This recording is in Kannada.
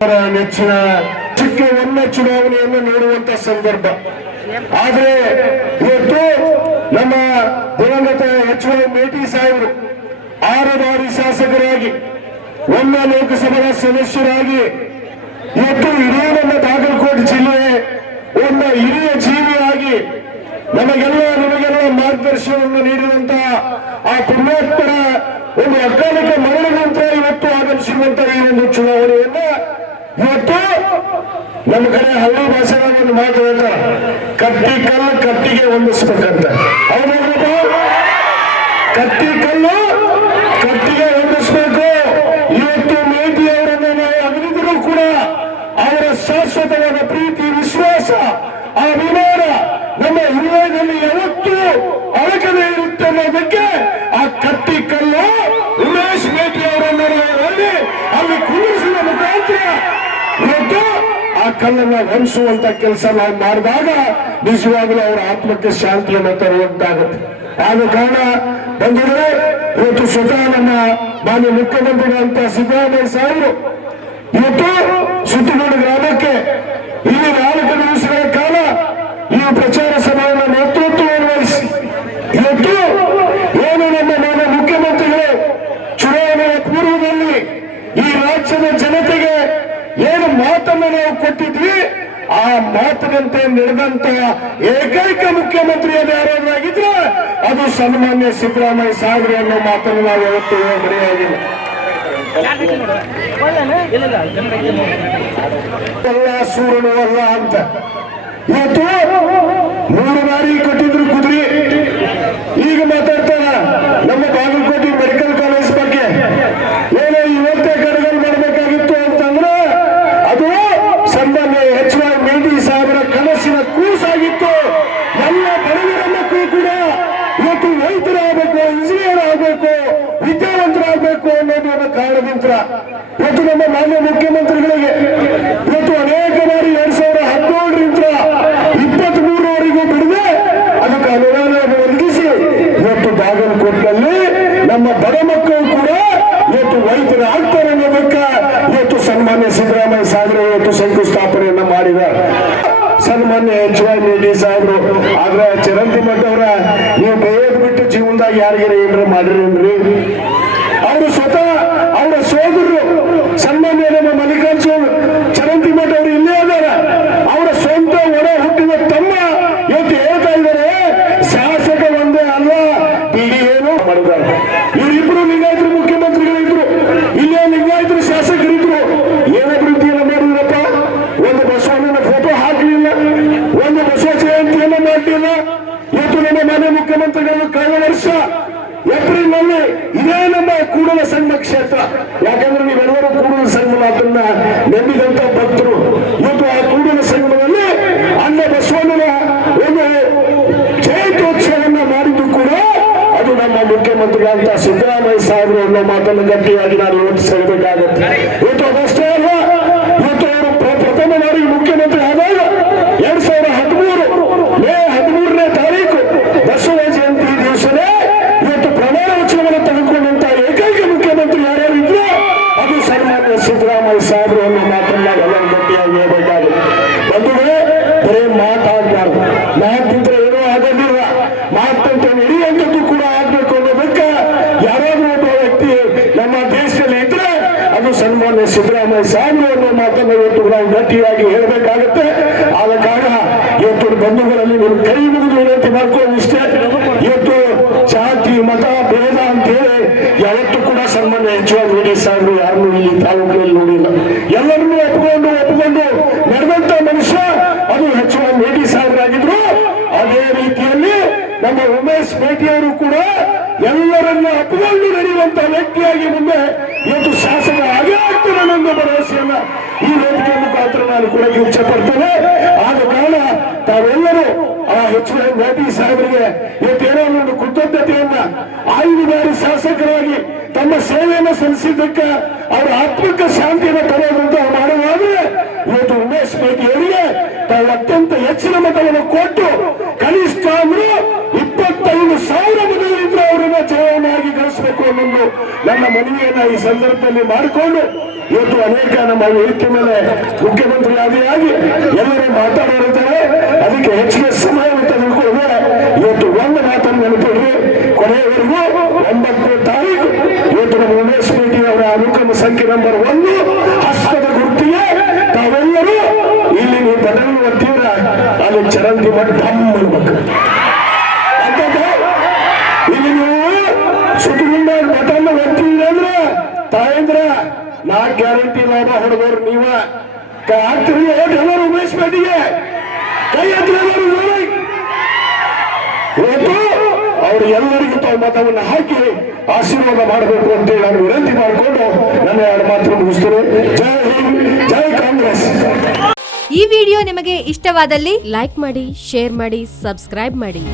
ನೆಚ್ಚಿನ ಒಮ್ಮೆ ಚುನಾವಣೆಯನ್ನು ನೋಡುವಂತ ಸಂದರ್ಭ. ಆದ್ರೆ ಇವತ್ತು ನಮ್ಮ ದಿವಂಗತ HY ಮೇಟಿ ಸಾಹೇಬರು 6 ಬಾರಿ ಶಾಸಕರಾಗಿ ಒಮ್ಮೆ ಲೋಕಸಭಾ ಸದಸ್ಯರಾಗಿ ಇವತ್ತು ಇಡೀ ನಮ್ಮ ಬಾಗಲಕೋಟೆ ಜಿಲ್ಲೆ ಒಂದು ಹಿರಿಯ ಜೀವಿಯಾಗಿ ನಿಮಗೆಲ್ಲ ಮಾರ್ಗದರ್ಶನವನ್ನು ನೀಡಿದಂತಹ ಆ ಪುಣ್ಯಾತ್ಮರ ಒಂದು ಅಕಾಲಿಕ ಮರಣ ನಂತರ ಇವತ್ತು ಆಗಮಿಸಿರುವಂತಹ ಈ ಒಂದು ಚುನಾವಣೆಯನ್ನ ಇವತ್ತು ನಮ್ಮ ಕಡೆ ಹಳ್ಳಿ ಭಾಷೆಗಳ ಒಂದು ಮಾತು ಹೇಳ್ತಾರೆ, ಕಟ್ಟಿ ಕಲ್ಲು ಕಟ್ಟಿಗೆ ಹೊಂದಿಸ್ಬೇಕಂತ. ಹೌದಪ್ಪ, ಕಟ್ಟಿ ಕಲ್ಲು ಕಟ್ಟಿಗೆ ಹೊಂದಿಸ್ಬೇಕು. ಇವತ್ತು ಮೇಟಿ ಅವರನ್ನು ನಾವು ಅಗಲಿದರೂ ಕೂಡ ಅವರ ಶಾಶ್ವತವಾದ ಪ್ರೀತಿ, ವಿಶ್ವಾಸ, ಆ ಅಭಿಮಾನ ನಮ್ಮ ಹೃದಯದಲ್ಲಿ ಯಾವತ್ತೂ ಅಳಕದೇ ಇರುತ್ತೆ ಅನ್ನೋದಕ್ಕೆ ಆ ಕಟ್ಟಿ ಕಲ್ಲು ಉಮೇಶ್ ಮೇಟಿ ಅವರನ್ನು ಅಲ್ಲಿ ಕುಳಿಸಿದ ಮುಖಾಂತರ ಇವತ್ತು ಆ ಕಲ್ಲನ್ನ ಹೊಂದಿಸುವಂತ ಕೆಲಸ ನಾವು ಮಾಡಿದಾಗ ನಿಜವಾಗಲೂ ಅವರ ಆತ್ಮಕ್ಕೆ ಶಾಂತಿಯನ್ನು ತರುವಂತಾಗುತ್ತೆ. ಆದ ಕಾರಣ ಬಂದರೆ ಇವತ್ತು ಸ್ವತಃ ನಮ್ಮ ಮಾನ್ಯ ಮುಖ್ಯಮಂತ್ರಿಗಳಂತ ಸಿದ್ದರಾಮಯ್ಯ ಸಾಹೇಬರು ಇವತ್ತು ಸುತ್ತಮುತ್ತ ಗ್ರಾಮಕ್ಕೆ ಇಲ್ಲಿ 4 ದಿವಸಗಳ ಕಾಲ ಈ ಪ್ರಚಾರ ಸಭೆಯನ್ನು ನೇತೃತ್ವವನ್ನು ವಹಿಸಿ ಇವತ್ತು ಏನು ನಮ್ಮ ಮಾನ್ಯ ಮುಖ್ಯಮಂತ್ರಿಗಳು ಚುನಾವಣೆಯ ಪೂರ್ವದಲ್ಲಿ ಈ ರಾಜ್ಯದ ಜನತೆಗೆ ಏನು ಮಾತನ್ನು ನಾವು ಕೊಟ್ಟಿದ್ವಿ ಆ ಮಾತಿನಂತೆ ನಡೆದಂತ ಏಕೈಕ ಮುಖ್ಯಮಂತ್ರಿ ಯಾರಾಗಿದ್ರೆ ಅದು ಸನ್ಮಾನ್ಯ ಸಿದ್ದರಾಮಯ್ಯ ಸಾಹೇಬರು ಅನ್ನೋ ಮಾತನ್ನು ನಾವು ಯಾವತ್ತೂ ಮರೆಯಾಗಿಲ್ಲ. ಎಲ್ಲ ಸೂರ್ಯನು ಅಲ್ಲ ಅಂತ ಇವತ್ತು 3 ಬಾರಿ ಕೊಟ್ಟಿದ್ರು ಕುದುರೆ. ಈಗ ಮಾತಾಡ್ತಾರ ನಮ್ಮ ಬಾಗಲಕೋಟೆ ಮೆಡಿಕಲ್ ಕಾಲೇಜ್ ಬಗ್ಗೆ ಏನೋ ಇವತ್ತೇ ಕಡೆಗಳು ಮಾಡಬೇಕಾಗಿತ್ತು ಅಂತಂದ್ರೆ ಅದು ಸನ್ಮಾನ್ಯ HY ಮೇಟಿ ಸಾಹೇಬರ ಕನಸಿನ ಕೂಸಾಗಿತ್ತು. ಎಲ್ಲ ಬಡವರ ಮಕ್ಕಳು ಕೂಡ ಇವತ್ತು ವೈದ್ಯರಾಗಬೇಕು, ಇಂಜಿನಿಯರ್ ಆಗಬೇಕು, ವಿದ್ಯಾವಂತರಾಗಬೇಕು ಅನ್ನೋದು ಕಾರಣದಿಂದ ಇವತ್ತು ನಮ್ಮ ಮಾನ್ಯ ಮುಖ್ಯಮಂತ್ರಿಗಳಿಗೆ ಇವತ್ತು ಅನೇಕ ಬಾರಿ 2017ರಿಂದ 23ರವರೆಗೂ ಬಿಡದೆ ಅದಕ್ಕೆ ಅನುದಾನವನ್ನು ಒದಗಿಸಿ ಇವತ್ತು ಬಾಗಲಕೋಟೆಯಲ್ಲಿ ನಮ್ಮ ಬಡ ಮಕ್ಕಳು ಕೂಡ ಇವತ್ತು ವೈದ್ಯರು ಆಗ್ತಾರೆ ಅನ್ನೋದಕ್ಕೆ ಇವತ್ತು ಸನ್ಮಾನ್ಯ ಸಿದ್ದರಾಮಯ್ಯ ಸಾಹೇಬರು ಇವತ್ತು ಶಂಕುಸ್ಥಾಪನೆಯನ್ನ ಮಾಡಿದ್ದಾರೆ. ಸನ್ಮಾನ್ಯ HY ಮೇಟಿ ಸಾಹೇಬರು ಆದ್ರೆ ಚರಂತಿ ಮಠ ಅವರ ನೀವು ಬೇಯದ್ ಬಿಟ್ಟು ಜೀವನದಾಗ ಯಾರಿಗಾರ ಏನಾರ ಮಾಡಿರೇನ್ರಿ? ಅವರು ಸ್ವತಃ ಅವರ ಸೋದರರು ಸನ್ಮಾನ್ಯ ನಮ್ಮ ಮಲ್ಲಿಕಾರ್ಜುನ್ ಚರಂತಿ ಮಠ ಅವರು ಇಲ್ಲೇ ಅದಾರ. ಅವರ ಸ್ವಂತ ಒಡ ಹುಟ್ಟಿದ ತಮ್ಮ ಇವತ್ತು ಹೇಳ್ತಾ ಇದ್ದಾರೆ ಶಾಸಕ ಒಂದೇ ಅಲ್ಲ ಬಿಡಿ ಏನು ಮಾಡಿದ್ದಾರೆ. ಇವರಿಬ್ರು ಲಿಂಗಾಯತರು ಮುಖ್ಯಮಂತ್ರಿಗಳಿದ್ರು, ಇಲ್ಲೇ ಲಿಂಗಾಯತರು ಶಾಸಕರಿದ್ರು. ಏನ್ ಅಭಿವೃದ್ಧಿಯನ್ನು ಮಾಡಿದ್ರಪ್ಪ? ಒಂದು ಬಸವಣ್ಣನ ಫೋಟೋ ಹಾಕಲಿಲ್ಲ, ಒಂದು ಬಸವ ಜಯಂತಿಯನ್ನು ಮಾಡಲಿಲ್ಲ. ಇವತ್ತು ನಮ್ಮ ಮನೆ ಮುಖ್ಯಮಂತ್ರಿಗಳು ಕಳೆದ ವರ್ಷ ಏಪ್ರಿಲ್ ನಲ್ಲಿ ಇದೇ ನಮ್ಮ ಕೂಡಲ ಸಂಗಮ ಕ್ಷೇತ್ರ, ಯಾಕಂದ್ರೆ ನೀವೆಲ್ಲರೂ ಕೂಡಲ ಸಂಗಮನ ನಂಬಿದಂತ ಭಕ್ತರು. ಇವತ್ತು ಆ ಕೂಡಲ ಸಂಗಮದಲ್ಲಿ ಅನ್ನ ಬಸವಣ್ಣನ ಒಂದು ಜಯಂತ್ಯೋತ್ಸವನ್ನ ಮಾಡಿದ್ದು ಕೂಡ ಅದು ನಮ್ಮ ಮುಖ್ಯಮಂತ್ರಿಗಳಂತ ಸಿದ್ದರಾಮಯ್ಯ ಸಾಹೇಬರು ಅನ್ನೋ ಮಾತನ್ನು ಗಟ್ಟಿಯಾಗಿ ನಾನು ಇವತ್ತು ಹೇಳಬೇಕಾಗುತ್ತೆ. ಇವತ್ತು ಅದಷ್ಟೇ ಅಲ್ಲ, ಇವತ್ತು ಅವರು ಪ್ರಥಮ ಬಾರಿಗೆ ಮುಖ್ಯಮಂತ್ರಿ ಆದಾಗ 2013 ಮೇ 13ನೇ ತಾರೀಕು ಬಸವ ಜಯಂತಿ ದಿವಸನೇ ಇವತ್ತು ಪ್ರಮಾಣ ವಚನವನ್ನು ತೆಗೆದುಕೊಂಡಂತ ಏಕೈಕ ಮುಖ್ಯಮಂತ್ರಿ ಯಾರ್ಯಾರಿದ್ರು ಅದು ಸನ್ಮಾನ್ಯ ಸಿದ್ದರಾಮಯ್ಯ ಸಾಹೇಬರು ಅನ್ನೋ ಮಾತನ್ನ ನಾವೆಲ್ಲ ಗಟ್ಟಿಯಾಗಿ ಹೇಳ್ಬೇಕಾಗುತ್ತೆ. ಬಂಧುಗಳೇ, ಬರೇ ಮಾತಾಡಬಾರ್ದು, ಮಾತಿದ್ರೆ ಏನೂ ಆಗೋದಿಲ್ಲ, ಮಾತಂತ ನಡೆಯುವಂಥದ್ದು ಕೂಡ ಆಗ್ಬೇಕು ಅನ್ನೋದಕ್ಕೆ ಯಾರಾದ್ರೂ ಒಬ್ಬ ವ್ಯಕ್ತಿ ನಮ್ಮ ದೇಶದಲ್ಲಿ ಇದ್ರೆ ಅದು ಸನ್ಮಾನ್ಯ ಸಿದ್ದರಾಮಯ್ಯ ಸಾಹೇಬರು ಅನ್ನೋ ಮಾತನ್ನು ಇವತ್ತು ನಾವು ಗಟ್ಟಿಯಾಗಿ ಹೇಳಬೇಕಾಗುತ್ತೆ. ಆದ ಕಾರಣ ಇವತ್ತು ಬಂಧುಗಳಲ್ಲಿ ನಿಮ್ಮ ಕೈ ಮುಗಿದು ವಿನಂತಿ ಮಾಡ್ಕೊಂಡು ಇಷ್ಟೇ, ಇವತ್ತು ಜಾತಿ ಮತ ಭೇದ ಅಂತೇಳಿ ಯಾವತ್ತೂ ಕೂಡ ಸನ್ಮಾನ್ಯ HY ಮೇಟಿ ಸಾಹೇಬರು ಯಾರನ್ನೂ ಇಲ್ಲಿ ತಾಲೂಕಿನಲ್ಲಿ ನೋಡಿಲ್ಲ. ಎಲ್ಲರನ್ನೂ ಒಪ್ಪಿಕೊಂಡು ನಡೆದಂತ ಮನುಷ್ಯ ಅದು HY ಮೇಟಿ ಸಾಹೇಬರಾಗಿದ್ರು. ಅದೇ ರೀತಿಯಲ್ಲಿ ನಮ್ಮ ಉಮೇಶ್ ಮೇಟಿ ಅವರು ಕೂಡ ಎಲ್ಲರನ್ನ ಒಪ್ಪಿಕೊಂಡು ನಡೆಯುವಂತ ವ್ಯಕ್ತಿಯಾಗಿ ಮುಂದೆ ಇವತ್ತು ಶಾಸಕ ಆಗೇ ಆಗ್ತಾರೆ ನನ್ನ ಭರವಸೆಯನ್ನ ಈ ವೇದಿಕೆ ಮುಖಾಂತರ ನಾನು ಕೂಡ ಇಚ್ಛೆ ಪಡ್ತೇನೆ. ಆದ ಕಾರಣ ತಾವೆಲ್ಲರೂ ಆ HY ಮೇಟಿ ಸಾಹೇಬರಿಗೆ ಇವತ್ತೇನೋ ಒಂದು ಕೃತಜ್ಞತೆಯನ್ನ 5 ಬಾರಿ ಶಾಸಕರಾಗಿ ತಮ್ಮ ಸೇವೆಯನ್ನು ಸಲ್ಲಿಸಿದ್ದಕ್ಕೆ ಅವರ ಆತ್ಮಕ್ಕೆ ಶಾಂತಿಯನ್ನು ತರೋದಂತ ಮಾಡುವಾದ್ರೆ ಇವತ್ತು ಉಮೇಶ್ ಮೇಟಿ ಅವರಿಗೆ ತಾವು ಅತ್ಯಂತ ಹೆಚ್ಚಿನ ಮತವನ್ನು ಕೊಟ್ಟು ಕನಿಷ್ಠ ಅಂದ್ರೂ 25,000 ಮತಗಳಿದ್ರೆ ಅವರನ್ನ ಜಯವನ್ನಾಗಿ ಗಳಿಸಬೇಕು ಅನ್ನೋದು ನನ್ನ ಮನವಿಯನ್ನ ಈ ಸಂದರ್ಭದಲ್ಲಿ ಮಾಡಿಕೊಂಡು ಇವತ್ತು ಅನೇಕ ನಮ್ಮ ವೇದಿಕೆ ಮೇಲೆ ಮುಖ್ಯಮಂತ್ರಿ ಆದಿಯಾಗಿ ಎಲ್ಲರೂ ಮಾತಾಡೋರಿದ್ದಾರೆ. ಅದಕ್ಕೆ ಹೆಚ್ಚಿಗೆ ಸಮಯ ತೆಗೆದುಕೊಳ್ಳದೆ ಇವತ್ತು ಒಂದು ಮಾತನ್ನು ನೆನಪಿಡ್ರಿ, ಕೊನೆಯವರೆಗೂ 9ನೇ ತಾರೀಕು ಇವತ್ತು ನಮ್ಮ ಉಮೇಶ್ ರೆಡ್ಡಿ ಅವರ ಅನುಕ್ರಮ ಸಂಖ್ಯೆ ನಂಬರ್ 1 ಹಸ್ತದ ಗುರುತಿಗೆ ತಾವೆಲ್ಲರೂ ಇಲ್ಲಿ ನೀವು ಬದಲು ಒತ್ತೀರ, ಅಲ್ಲಿ ಚರಂತಿ ಮಾಡಿ ಢಮ್ ಅನ್ಬೇಕು. ಇಲ್ಲಿ ನೀವು ಸುತ್ತಮುತ್ತ ಬಟನ್ ಒತ್ತೀರಿ ಅಂದ್ರೆ ತಾಯಂದ್ರ ನಾ ಗ್ಯಾರಂಟಿ ಲಾಭ ಹೊಡೆದವ್ರು ನೀವ ಆಗ್ತೀರಿ. ಎಲ್ಲರೂ ಉಮೇಶ್ ರೆಡ್ಡಿಗೆ ಕೈ ಎತ್ತರು ಇವತ್ತು ಅವರು ಎಲ್ಲರಿಗೂ ತಾವು ಮತವನ್ನು ಹಾಕಿ ಆಶೀರ್ವಾದ ಮಾಡಬೇಕು ಅಂತೇಳಿ ನಾನು ವಿನಂತಿ ಮಾಡಿಕೊಂಡು ನನ್ನ 2 ಮಾತು ಮುಗಿಸ್ತೇನೆ. ಜೈ ಹಿಂದ್, ಜೈ ಕಾಂಗ್ರೆಸ್. ಈ ವಿಡಿಯೋ ನಿಮಗೆ ಇಷ್ಟವಾದಲ್ಲಿ ಲೈಕ್ ಮಾಡಿ, ಶೇರ್ ಮಾಡಿ, ಸಬ್ಸ್ಕ್ರೈಬ್ ಮಾಡಿ.